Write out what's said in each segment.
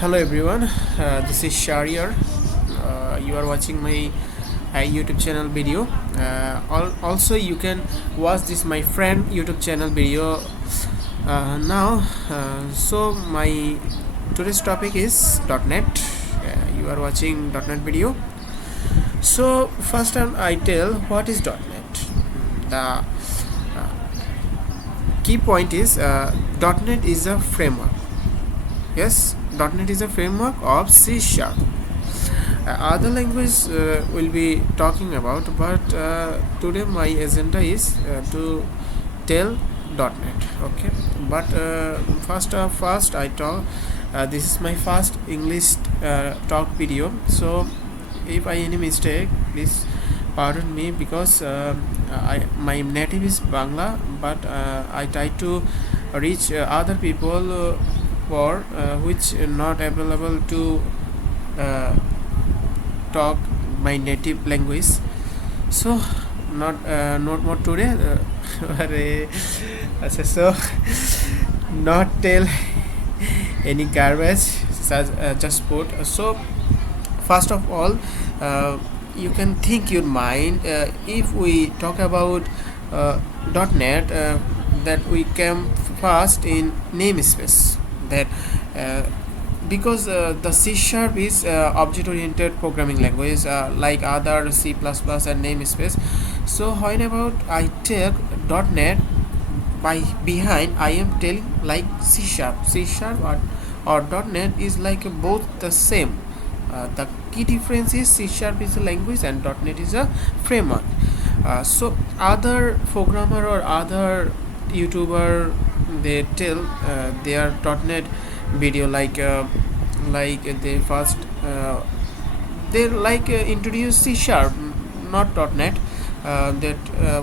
Hello everyone, this is Shariar. You are watching my YouTube channel video. Also, you can watch this my friend YouTube channel video now. So my today's topic is .NET. You are watching .NET video. So first time I tell what is .NET. The key point is .NET is a framework. Yes, .NET is a framework of C#. Other language will be talking about, but today my agenda is to tell .NET. Okay, but first I talk. This is my first English talk video, so if I any mistake, please pardon me because my native is Bangla, but I try to reach other people for which not available to talk my native language. So not more today. So not tell any garbage such just put. So first of all, you can think your mind if we talk about .NET, that we came first in namespace, that because the C# is object-oriented programming language like other C++ and namespace. So whenever I take .NET, by behind I am telling like C#. Or .NET is like both the same. The key difference is C# is a language and .NET is a framework. So other programmer or other YouTuber, they tell their .NET video like they first they introduce C#, not .NET. That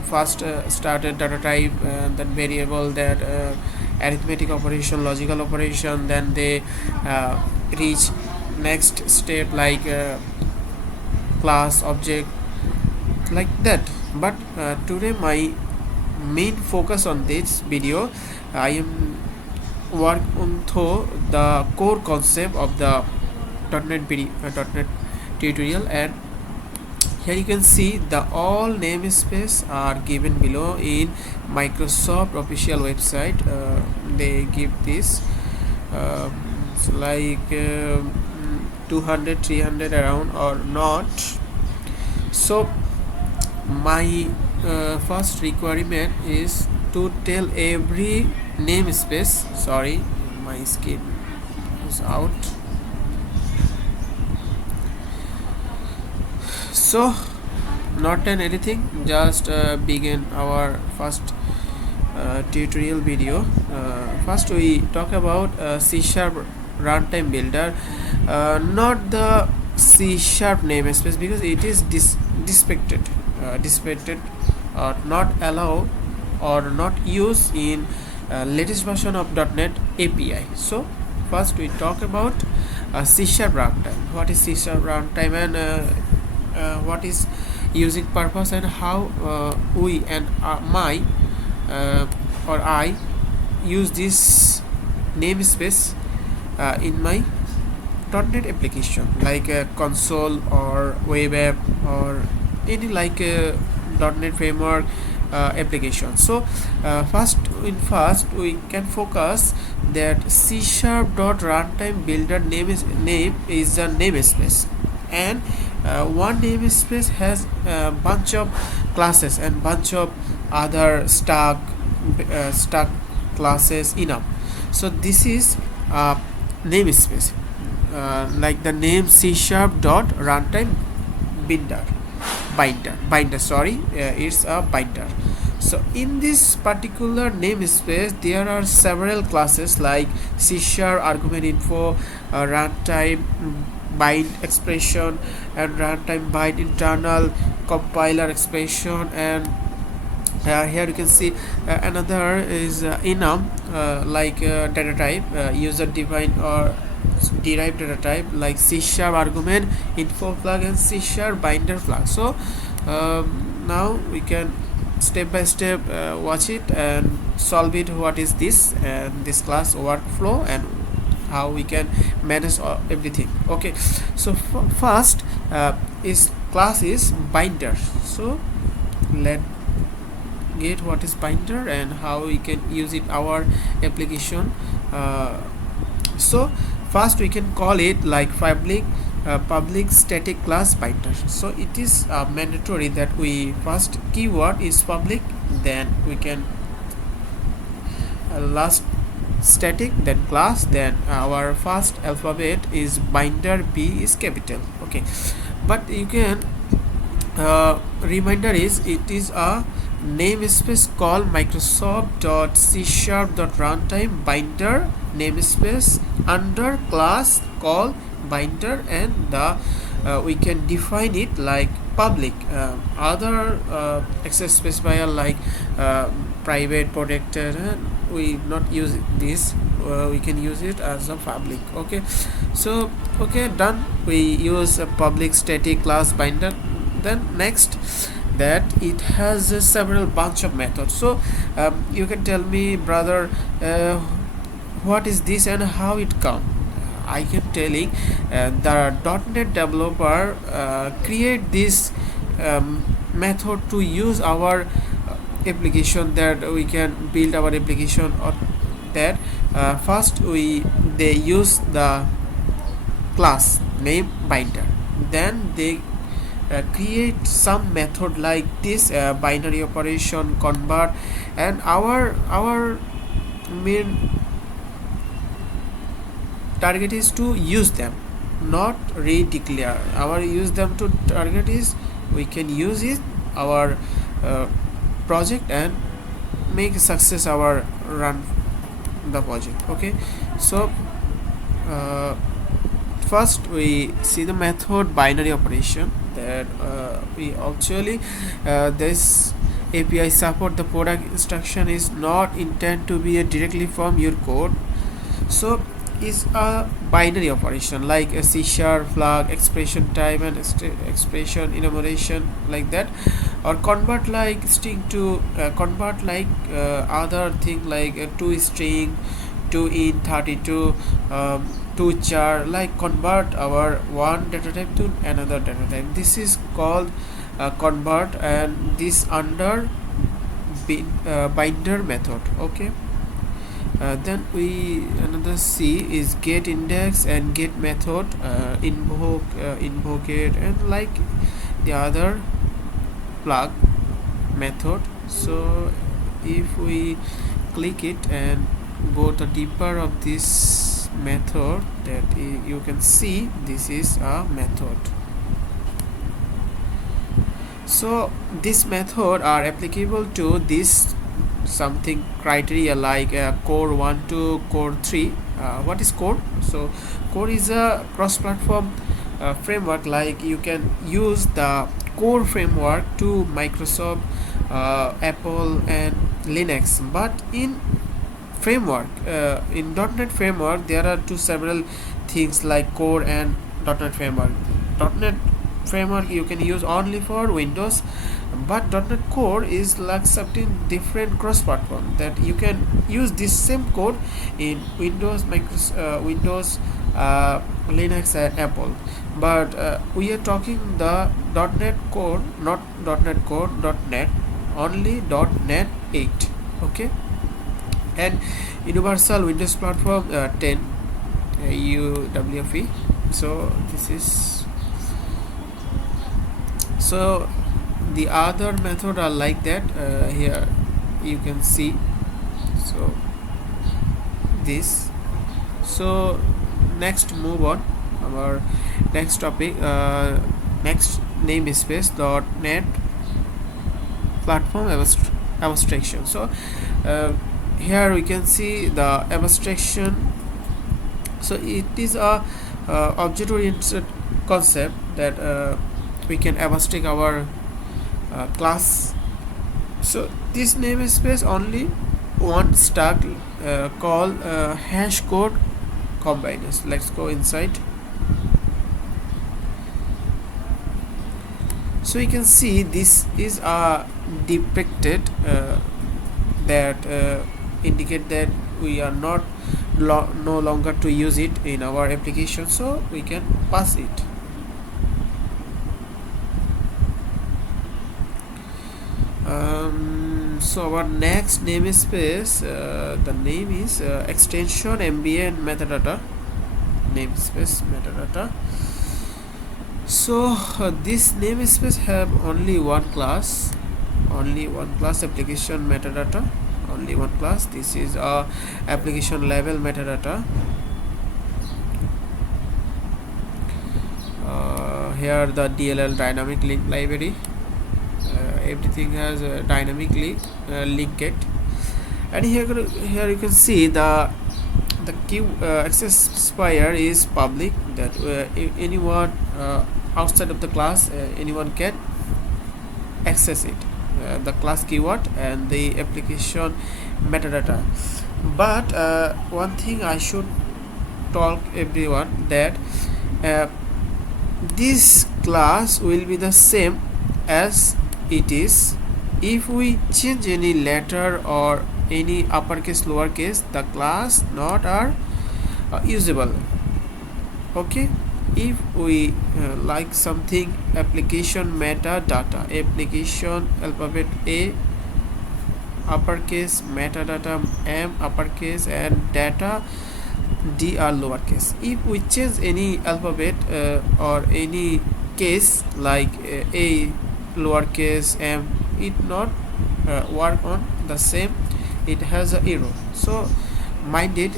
first started data type, that variable, that arithmetic operation, logical operation, then they reach next step like class, object, like that. But today my main focus on this video, I am work on through the core concept of the .NET video, .NET tutorial. And here you can see the all namespace are given below in Microsoft official website. They give this it's like 200 300 around or not. So my first requirement is to tell every namespace. Sorry, my skin is out. So not done anything, just begin our first tutorial video. First we talk about C# runtime builder, not the C# namespace, because it is dispected, not allowed or not used in latest version of .NET API. So first we talk about C# runtime. What is C# runtime, and what is using purpose, and how we and or I use this namespace in my .NET application, like a console or web app or any like a .NET framework application. So first we can focus that C# runtime builder name is the namespace, and one namespace has a bunch of classes and bunch of other stack classes enough. So this is namespace, like the name C# runtime binder. Sorry, it's a binder. So in this particular namespace there are several classes like C# argument info, runtime bind expression, and runtime bind internal, compiler expression, and here you can see another is enum, like data type, user defined or derived data type like C# argument info flag and C# binder flag. So now we can step by step watch it and solve it. What is this, and this class workflow, and how we can manage everything. Okay, so first is class is binder. So let get what is binder and how we can use it our application. So first we can call it like public static class binder. So it is mandatory that we first keyword is public, then we can last static, then class, then our first alphabet is binder, B is capital. Okay, but you can reminder is it is a namespace call microsoft.c#.runtime binder namespace under class call binder, and the we can define it like public. Other access specifier like private, protected, we not use this. We can use it as a public. Okay, so okay, done. We use a public static class binder. Then next, that it has several bunch of methods. So you can tell me, brother, what is this and how it come. I can telling the .NET developer create this method to use our application, that we can build our application, or that first they use the class name binder, then they create some method like this binary operation, convert, and our main target is to use them, not redeclare. Our use them to target is we can use it our project and make success our run the project. Okay, so first we see the method binary operation, that we actually this API support the product instruction is not intended to be directly from your code. So is a binary operation like a C# flag, expression type, and expression enumeration like that, or convert like string to convert like other thing like to string, to int 32, to char, like convert our one data type to another data type. This is called convert, and this under binder method. Okay, then we another C is get index and get method, invoke it, and like the other plug method. So if we click it and go to deeper of this method, that you can see this is a method. So this method are applicable to this something criteria like core 1 to core 3. What is core? So core is a cross-platform framework, like you can use the core framework to Microsoft, Apple, and Linux. But in framework, in .NET framework, there are several things like core and .NET framework. .NET framework you can use only for Windows, but .NET Core is like something different cross-platform, that you can use this same code in Windows, Windows, Linux, and Apple. But we are talking the .NET Core, not .NET Core, .NET, only .NET 8. Okay, and Universal Windows Platform 10 UWFE. So this is, so the other method are like that. Here you can see, so this. So next, move on our next topic, next namespace .NET platform abstraction. So here we can see the abstraction. So it is a object oriented concept that we can abstract our class. So this namespace only one stack called hash code combiners. Let's go inside. So you can see this is depicted that indicate that we are not no longer to use it in our application, so we can pass it. So our next namespace, the name is extension ambient metadata, namespace metadata. So this namespace have only one class, application metadata, only one class. This is a application level metadata. Here the DLL dynamic link library, everything has dynamically linked, and here you can see the queue access spire is public, that anyone outside of the class, anyone can access it, the class keyword and the application metadata. But one thing I should talk everyone, that uh, this class will be the same as it is. If we change any letter or any uppercase lowercase, the class not are usable. Okay, if we like something application metadata, application alphabet A uppercase, metadata M uppercase, and data D are lowercase. If we change any alphabet or any case like A lowercase M, it not work on the same, it has a error. So mind it,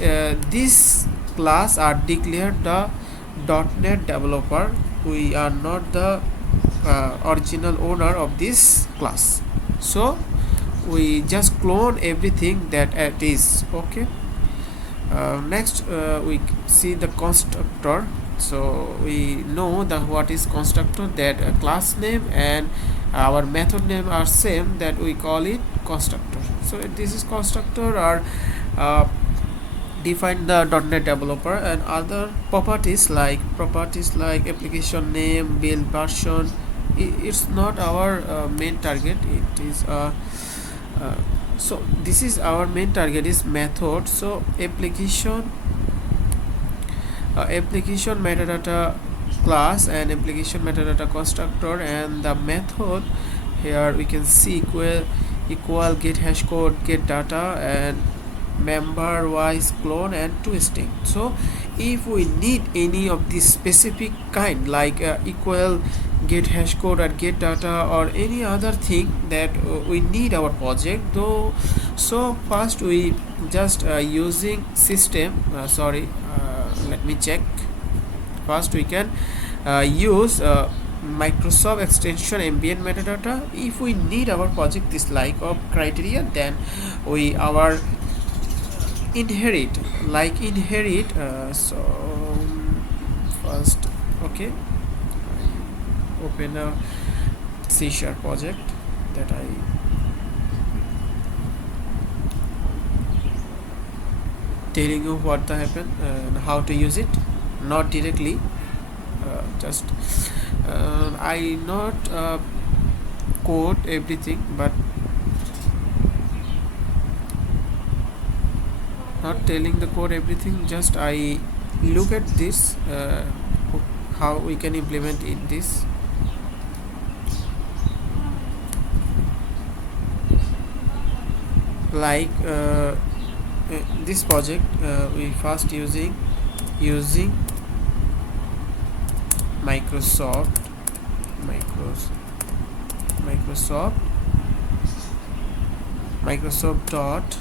this class are declared the .NET developer. We are not the original owner of this class, so we just clone everything that it is. Okay, next we see the constructor. So we know that what is constructor, that class name and our method name are same, that we call it constructor. So this is constructor are define the .NET developer, and other properties like application name, build version, it's not our main target. It is so this is our main target is method. So application metadata class and application metadata constructor, and the method here we can see equal get hash code, get data, and member wise clone, and twisting. So if we need any of this specific kind like equal get hash code or get data or any other thing that we need our project though, so first we just using system let me check. First we can use Microsoft extension ambient metadata. If we need our project this like of criteria, then we our inherit so first, okay, open a C# project that I telling you what happen and how to use it, not directly, just I not code everything, but not telling the code everything, just I look at this how we can implement it this. Like this project we first using Microsoft dot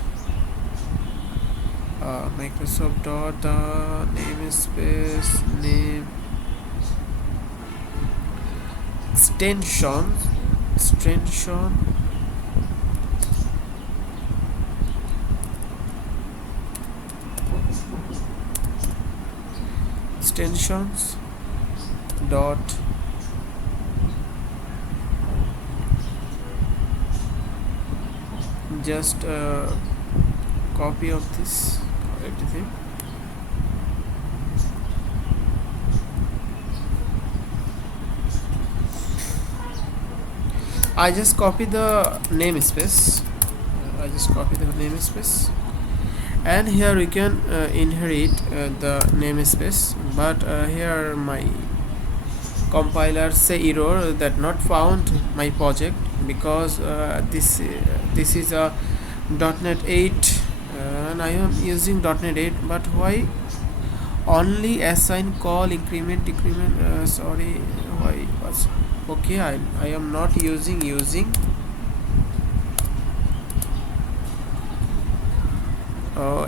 Microsoft dot namespace name extension extensions dot just copy of this everything. I just copy the namespace and here we can inherit the namespace, but here my compiler say error that not found my project, because this is a .NET 8 and I am using .NET 8, but why only assign, call, increment, decrement, sorry, why was okay, I am not using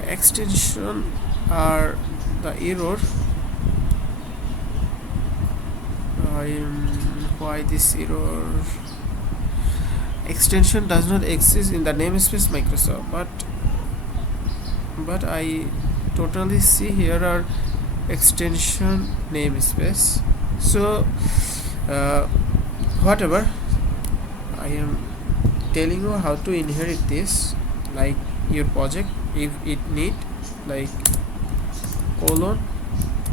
extension are the error. Why this error? Extension does not exist in the namespace Microsoft, but I totally see here are extension namespace. So whatever, I am telling you how to inherit this, like your project if it need, like colon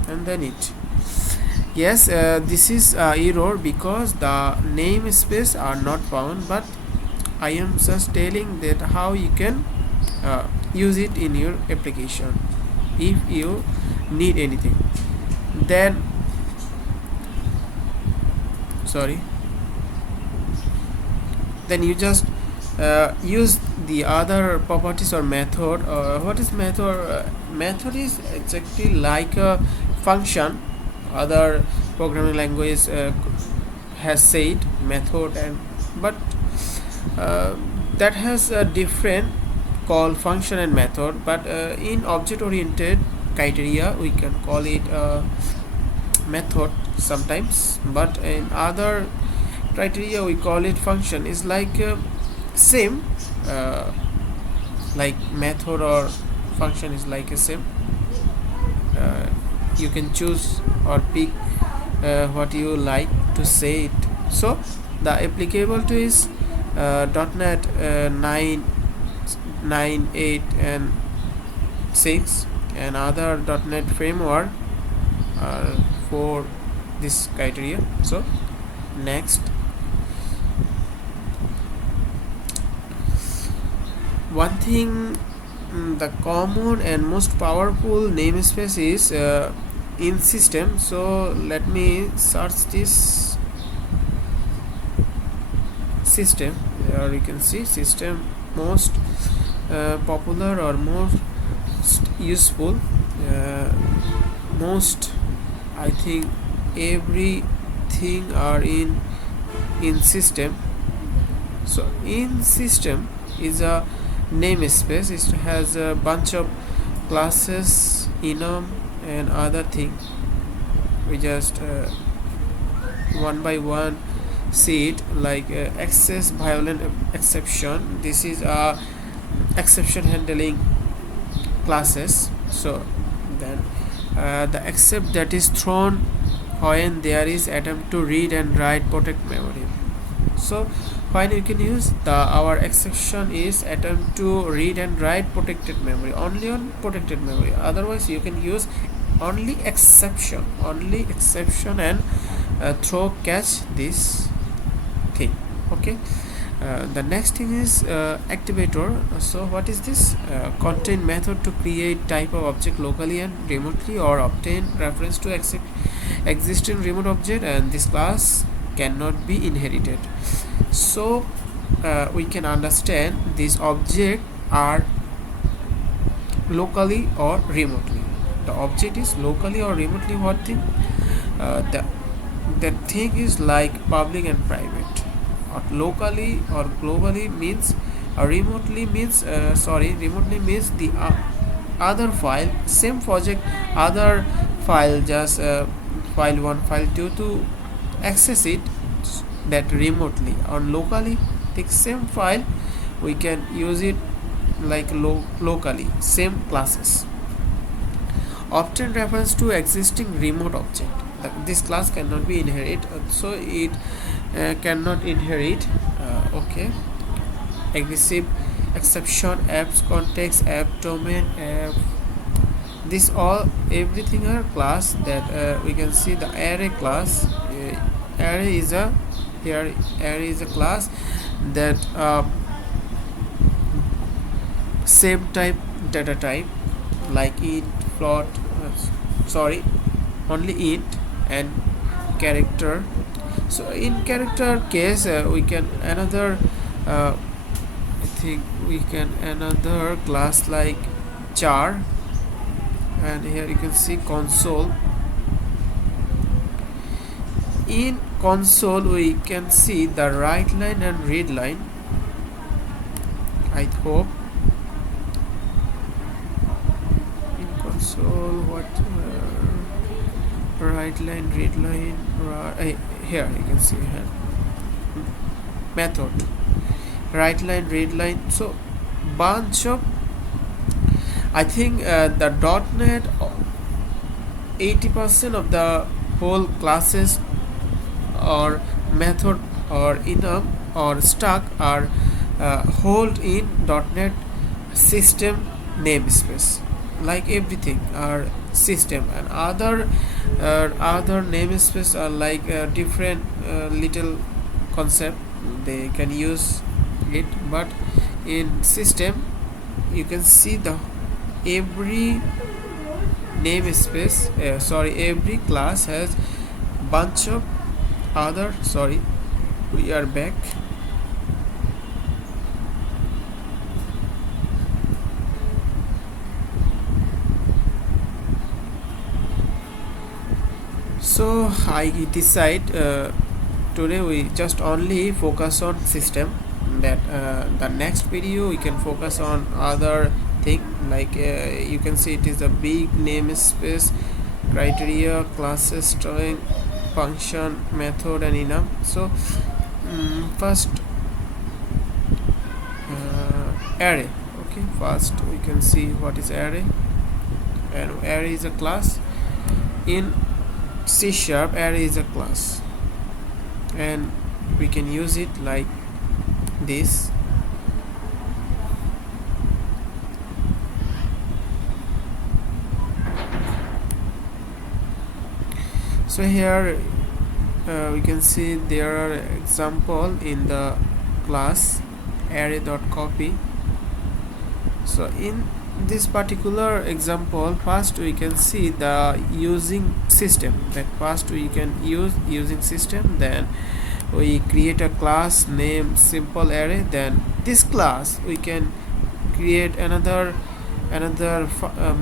and then it. Yes, this is error because the namespace are not found, but I am just telling that how you can use it in your application if you need anything. Then sorry, then you just use the other properties or method. What is method? Method is exactly like a function. Other programming language has said method, and but that has a different call function and method, but in object oriented criteria we can call it method sometimes, but in other criteria we call it function. Is like same, like method or function is like a same. You can choose or pick what you like to say it. So the applicable to is .NET 9, 8 and 6, and other .NET framework for this criteria. So next, one thing, the common and most powerful namespace is in system. So let me search this system. Here you can see system most popular or most useful, most, I think everything are in system. So in system is a namespace. It has a bunch of classes, enum and other thing. We just one by one see it, like access violent exception. This is a exception handling classes. So then the except that is thrown when there is attempt to read and write protect memory. So when you can use the our exception is attempt to read and write protected memory, only on protected memory. Otherwise you can use only exception and throw catch this thing. Okay. The next thing is activator. So what is this? Contain method to create type of object locally and remotely, or obtain reference to existing remote object, and this class cannot be inherited. So we can understand these objects are locally or remotely. The object is locally or remotely. What thing? The thing is like public and private. Or locally or globally means remotely means remotely means the other file, same project, other file, just file 1, file 2 to access it, that remotely. Or locally, the same file we can use it like locally, same classes. Obtain reference to existing remote object. This class cannot be inherited, so it cannot inherit. Okay. Aggressive exception, apps context, app domain, app, this all everything are class that we can see the array class. Array is a array is a class that same type data type like int, float, sorry, only int and character. So in character case, we can another I think we can another class like char, and here you can see console. In console we can see the write line and read line. I hope in console what write line, read line, here you can see here method, write line, read line. So bunch of, I think the .NET 80% of the whole classes or method or enum or stuck are hold in .NET system namespace, like everything are system, and other namespace are like different little concept they can use it, but in system you can see the every namespace, every class has bunch of other, we are back. So I decide today we just only focus on system, that the next video we can focus on other thing, like you can see it is a big namespace, criteria, classes, string, function, method and enum. So first array. Okay, first we can see what is array, and array is a class. In C#, array is a class, and we can use it like this. So here we can see there are example in the class array.copy. So in this particular example, first we can see the using system, that first we can use using system, then we create a class name simple array, then this class we can create another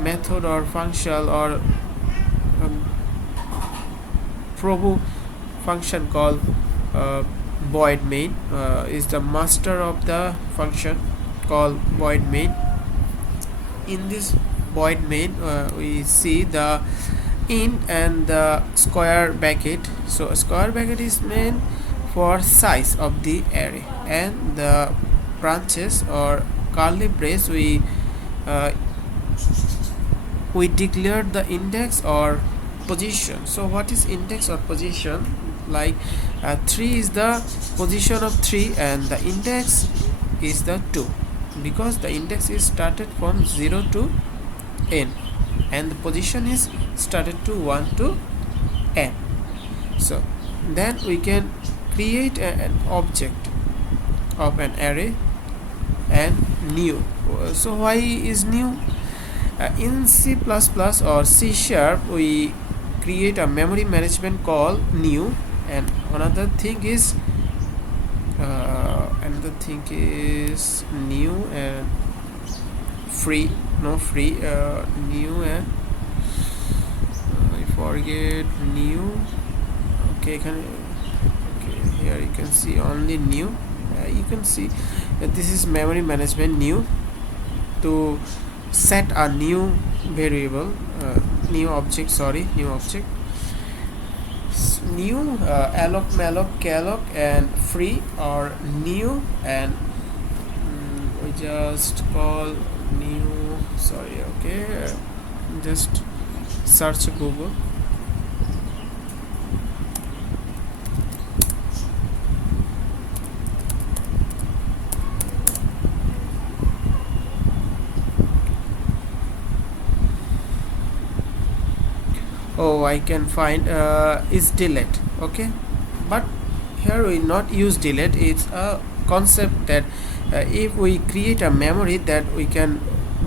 method or function or provo function called void main, is the master of the function called void main. In this void main we see the int and the square bracket. So a square bracket is meant for size of the array, and the branches or curly brace we declare the index or position. So what is index or position? Like 3 is the position of 3 and the index is the 2, because the index is started from 0 to n and the position is started to 1 to n. So then we can create an object of an array and new. So why is new? In C++ or C# we create a memory management call new, and another thing is new and free, new and I forget new. Okay, here you can see only new. You can see that this is memory management new, to set a new variable, new object, new alloc, malloc, calloc and free or new, and we just call new, okay, just search Google. Oh, I can find is delete. Okay, but here we not use delete. It's a concept that if we create a memory, that we can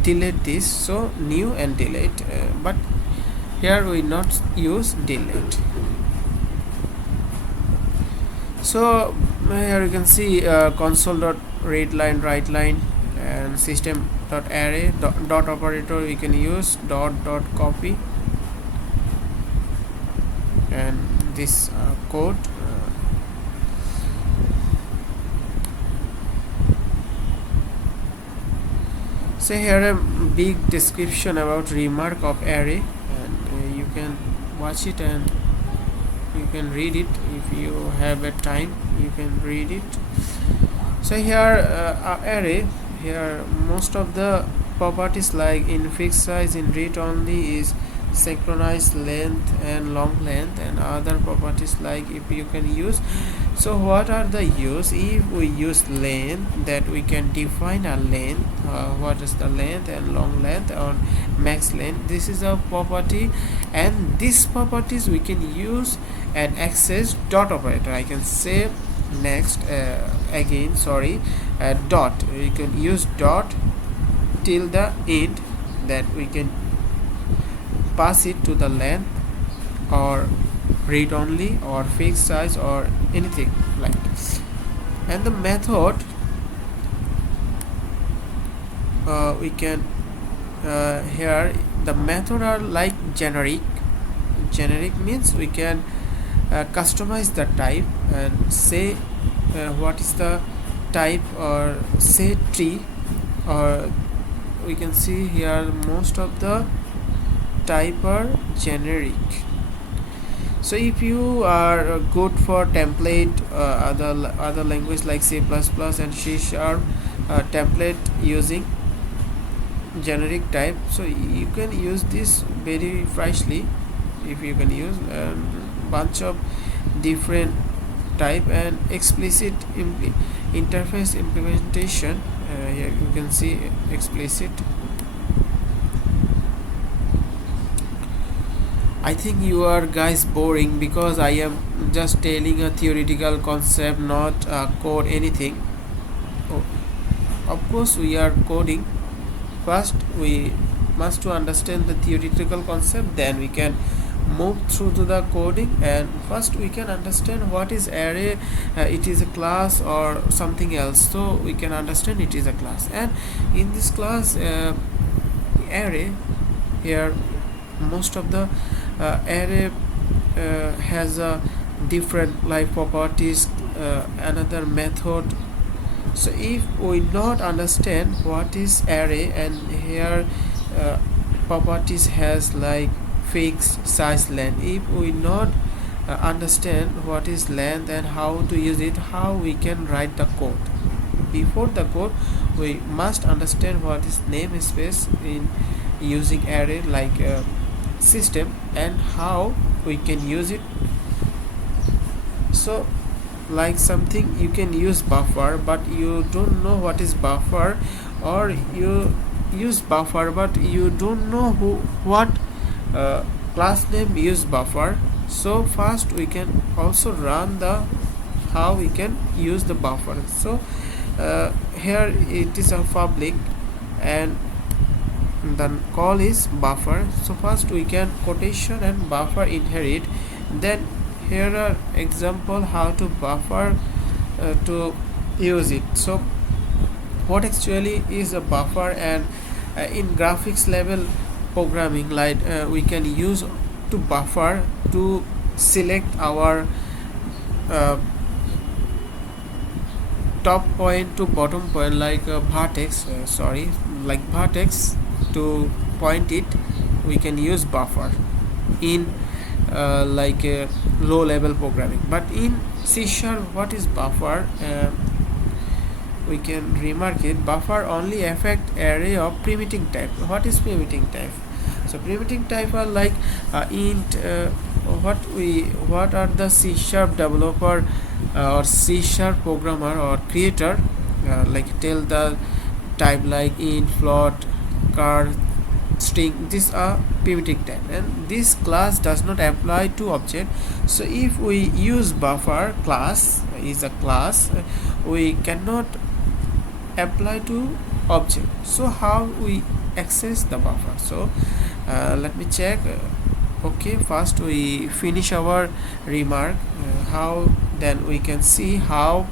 delete this, so new and delete, but here we not use delete. So here you can see console dot read line, write line, and system dot array dot operator. We can use dot copy, and this code. So here a big description about remark of array, and you can watch it and you can read it if you have a time. You can read it. So here array, here most of the properties like in fixed size, in read only, is synchronized length and long length, and other properties like if you can use. So what are the use? If we use length, that we can define a length, what is the length, and long length or max length. This is a property, and these properties we can use and access dot operator. I can say next again, sorry, dot. We can use dot till the end, that we can pass it to the length or read only or fixed size or anything like this. And the method, we can here the method are like generic. Generic means we can customize the type and say what is the type, or say tree, or we can see here most of the type are generic. So if you are good for template, other language like C++ and C#, template using generic type, so you can use this very freshly. If you can use a bunch of different type and explicit interface implementation, here you can see explicit. I think you are guys boring because I am just telling a theoretical concept, not code anything. Oh, of course we are coding. First we must to understand the theoretical concept, then we can move through to the coding. And first we can understand what is array, it is a class or something else, so we can understand it is a class. And in this class array, here most of the array has a different like properties, another method. So if we not understand what is array, and here properties has like fixed size, length, if we not understand what is length and how to use it, how we can write the code. Before the code we must understand what is namespace in using array like system, and how we can use it. So like something, you can use buffer but you don't know what is buffer, or you use buffer but you don't know what class name use buffer. So first we can also run the how we can use the buffer. So here it is a public and the call is buffer. So first we can quotation and buffer inherit. Then here are example how to buffer to use it. So what actually is a buffer, and in graphics level programming, like we can use to buffer to select our top point to bottom point, like vertex, like vertex to point it, we can use buffer in like low level programming. But in C#, what is buffer? We can remark it, buffer only affect array of primitive type. What is primitive type? So primitive type are like int, what are the C# developer or C# programmer or creator like tell the type like int, float, char, string. These are primitive type, and this class does not apply to object. So if we use buffer, class is a class, we cannot apply to object. So how we access the buffer. So let me check. Okay, first we finish our remark. How then we can see how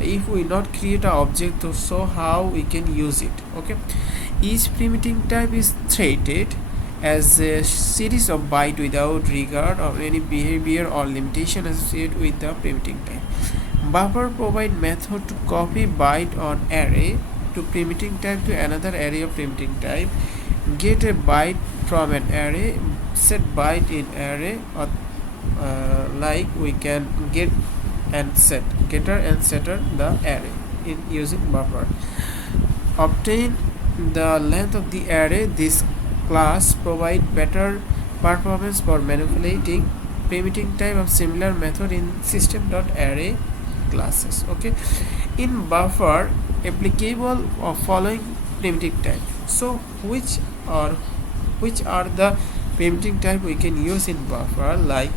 if we not create an object, so how we can use it. Okay, each primitive type is treated as a series of byte without regard of any behavior or limitation associated with the primitive type. Buffer provide method to copy byte on array to primitive type to another array of primitive type, get a byte from an array, set byte in array, or like we can get and set getter and setter the array in using buffer. Obtain the length of the array. This class provide better performance for manipulating primitive type of similar method in system.array classes. Okay, in buffer applicable of following primitive type. So which are the primitive type we can use in buffer, like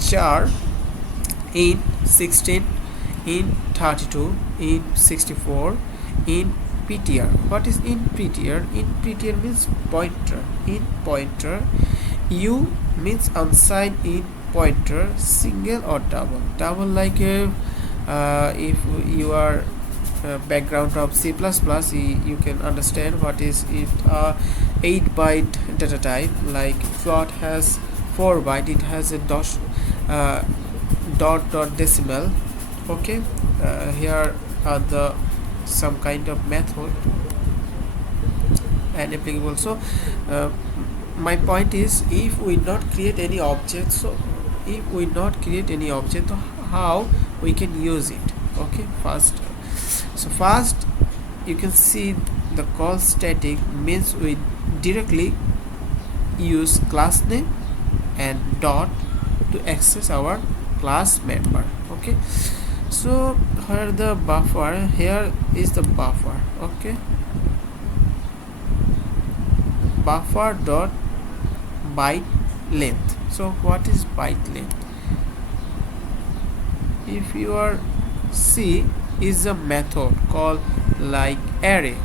char, int 16, int 32, int 64, int ptr. What is int ptr? Int ptr means pointer. Int pointer. U means unsigned int pointer, single or double. Double like if you are background of C++, you can understand what is it. 8-byte data type, like float has 4 byte, it has a dot decimal. Okay, here are the some kind of method and applicable. So my point is, if we not create any object, so if we not create any object, how we can use it. Okay, first you can see the call static means we directly use class name and dot to access our class member. Okay, so where the buffer, here is the buffer. Okay, buffer dot byte length. So what is byte length? If you are see, is a method called like array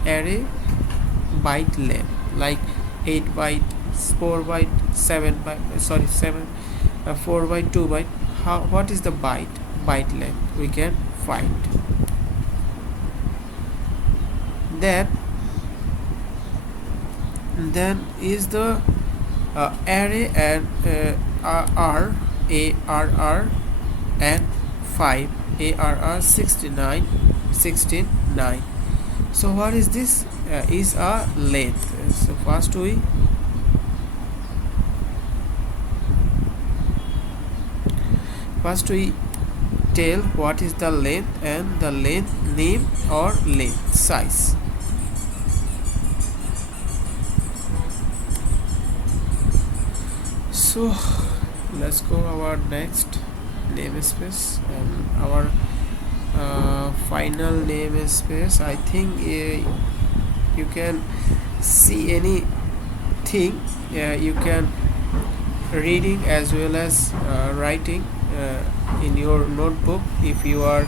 byte length, like 8 byte, 4 byte, 7 byte, 4 byte, 2 byte. What is the byte length we can find? Then is the array and arr and 5 arr 69 69. So what is this? Is a length. So first we tell what is the length and the length name or length size. So let's go our next namespace, and our final namespace. I think you can see anything, you can reading as well as writing in your notebook. If you are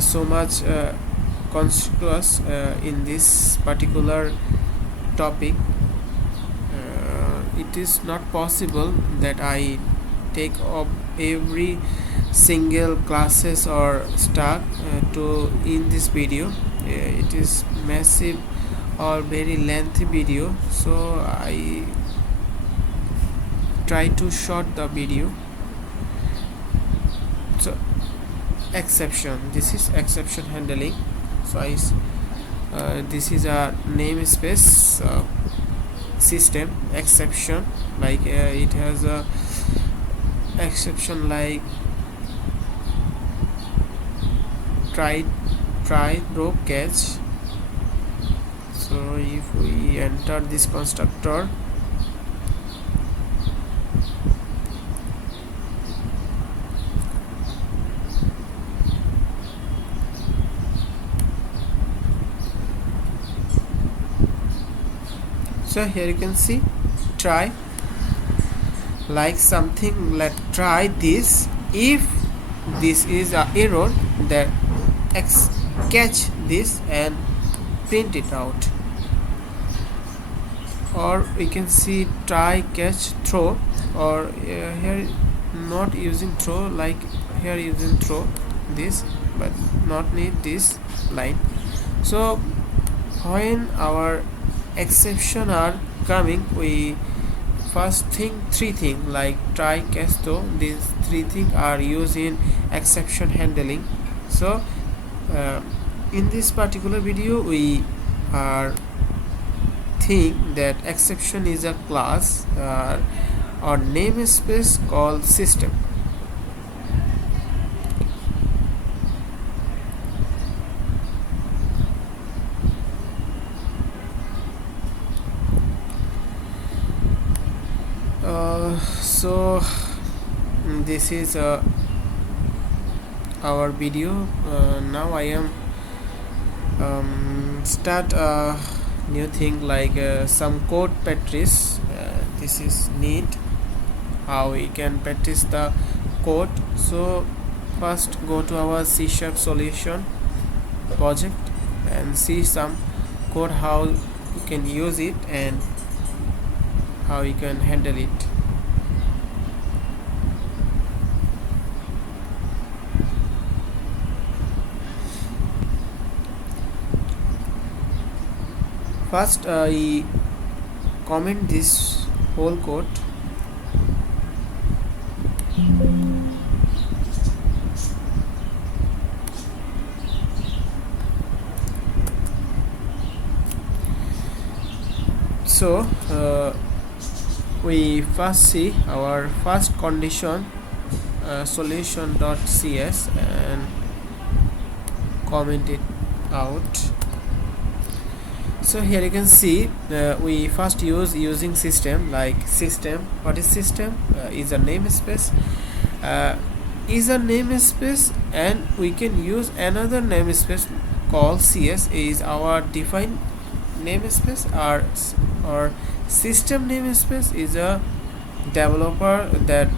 so much conscious in this particular topic, it is not possible that I take up every single classes or stuff to in this video. It is massive or very lengthy video, so I try to short the video. So exception, this is exception handling. So this is a namespace system exception, like it has a exception like try, broke, catch. So if we enter this constructor, so here you can see try, like something, let try this. If this is a error, then catch this and print it out. or we can see try, catch, throw, or here not using throw, like here using throw this, but not need this line. So when our exception are coming, we first think three things like try, catch, throw. These three things are used in exception handling. So in this particular video we are think that exception is a class or namespace called system. So this is our video. Now I am start a new thing like some code practice. This is neat how we can practice the code. So first go to our C# solution project and see some code, how you can use it and how you can handle it. First I comment this whole code. So we first see our first condition solution.cs and comment it out. So here you can see we first using system, like system. What is system? Is a namespace. And we can use another namespace called cs is our defined namespace. Or system namespace is a developer that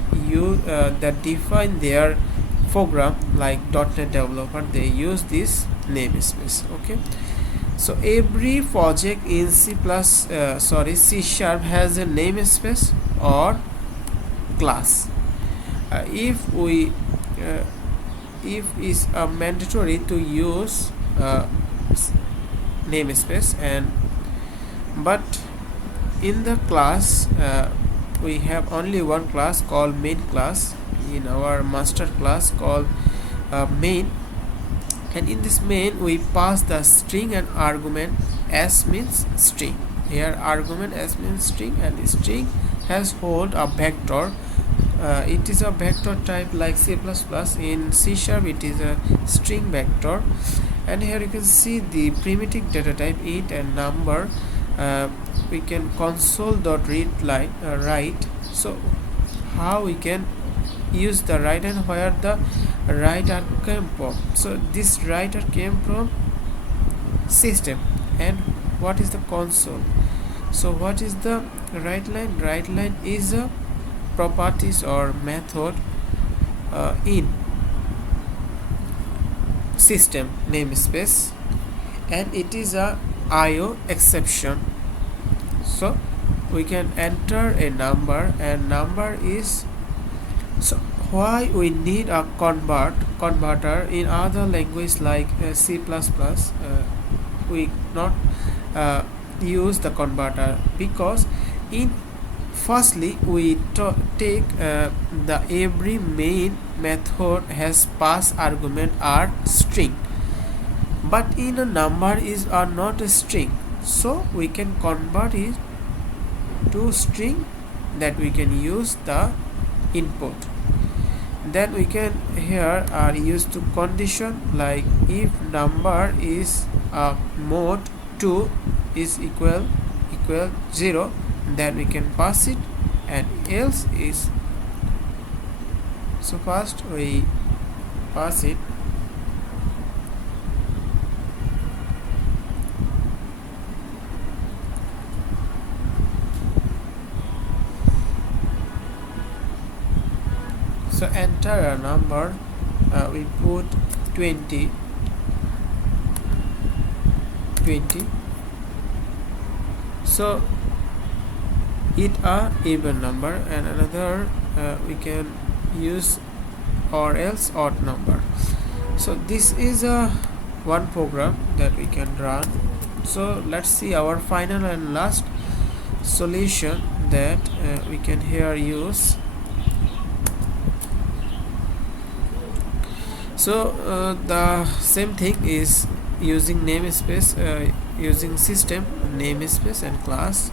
that define their program, like .NET developer, they use this namespace. Okay, so every project in C++ C# has a namespace or class. If is mandatory to use namespace, and but in the class we have only one class called main class in our master class called main. And in this main we pass the string and argument. S means string. Here argument S means string, and string has hold a vector. It is a vector type like C++. In C# it is a string vector. And here you can see the primitive data type int and number. We can console.read line write. So how we can use the write and where the writer came from. So this writer came from system. And what is the console? So what is the write line? Write line is a properties or method in system namespace, and it is a IO exception. So we can enter a number, and number is, so why we need a converter in other language like C++. We not use the converter because in firstly we take the every main method has pass argument are string, but in a number is are not a string. So we can convert it to string, that we can use the input. Then we can here are used to condition, like if number is mode 2 is equal 0, then we can pass it, and else is. So first we pass it. So enter a number, we put 20. So it a even number, and another we can use or else odd number. So this is a one program that we can run. So let's see our final and last solution that we can here use. So the same thing is using namespace, using system namespace and class.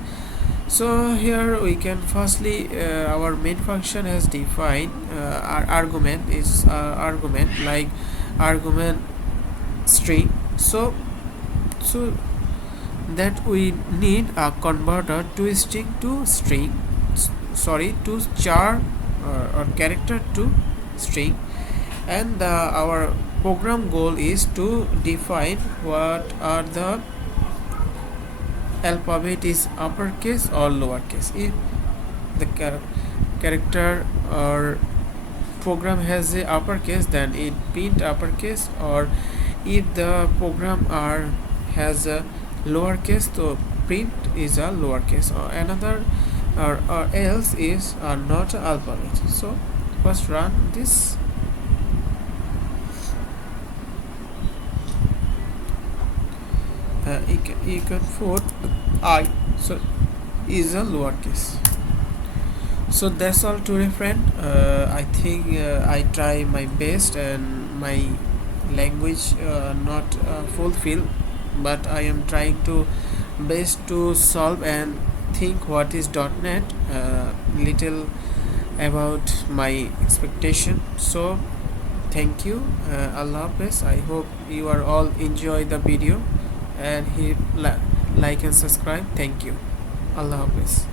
So here we can firstly our main function has defined our argument is argument like argument string. So that we need a converter to string to string, to char or character to string, and our program goal is to define what are the alphabet is uppercase or lowercase. If the character or program has a uppercase, then it print uppercase, or if the program has a lowercase, so print is a lowercase, or another, or else is not alphabet. So first run this. You can put I, so is a lowercase. So that's all today, friend. I think I try my best, and my language not fulfill, but I am trying to best to solve and think what is .NET, little about my expectation. So thank you, Allah Hafiz. I hope you are all enjoy the video, and hit like and subscribe. Thank you. Allah Hafiz.